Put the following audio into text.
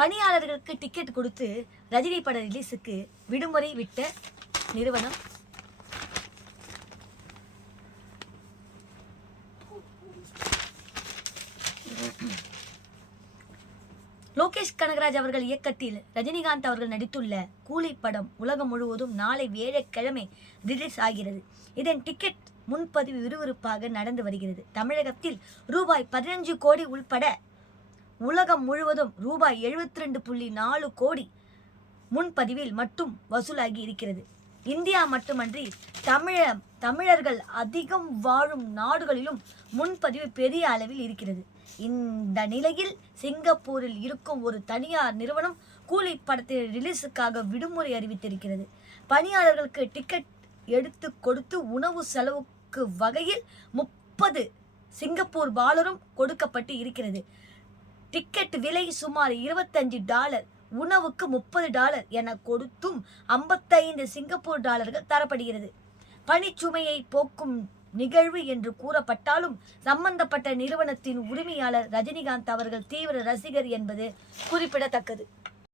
பணியாளர்களுக்கு டிக்கெட் கொடுத்து ரஜினி பட ரிலீஸுக்கு விடுமுறை விட்ட நிறுவனம் லோகேஷ் கனகராஜ் அவர்கள் இயக்கத்தில் ரஜினிகாந்த் அவர்கள் நடித்துள்ள கூலி படம் உலகம் முழுவதும் நாளை வியாழக்கிழமை ரிலீஸ் ஆகிறது. இதன் டிக்கெட் முன்பதிவு விறுவிறுப்பாக நடந்து வருகிறது. தமிழகத்தில் ரூபாய் 15 கோடி உள்பட உலகம் முழுவதும் ரூபாய் 72.4 கோடி முன்பதிவில் மட்டும் வசூலாகி இருக்கிறது. இந்தியா மட்டுமன்றி தமிழர்கள் அதிகம் வாழும் நாடுகளிலும் முன்பதிவு பெரிய அளவில் இருக்கிறது. இந்த நிலையில் சிங்கப்பூரில் இருக்கும் ஒரு தனியார் நிறுவனம் கூலி படத்தின் ரிலீஸுக்காக விடுமுறை அறிவித்திருக்கிறது. பணியாளர்களுக்கு டிக்கெட் எடுத்து கொடுத்து உணவு செலவுக்கு வகையில் 30 சிங்கப்பூர் டாலரும் கொடுக்கப்பட்டு இருக்கிறது. டிக்கெட் விலை சுமார் $25, உணவுக்கு $30 என கொடுத்தும் 55 சிங்கப்பூர் டாலர்கள் தரப்படுகிறது. பணிச்சுமையை போக்கும் நிகழ்வு என்று கூறப்பட்டாலும் சம்பந்தப்பட்ட நிறுவனத்தின் உரிமையாளர் ரஜினிகாந்த் அவர்கள் தீவிர ரசிகர் என்பது குறிப்பிடத்தக்கது.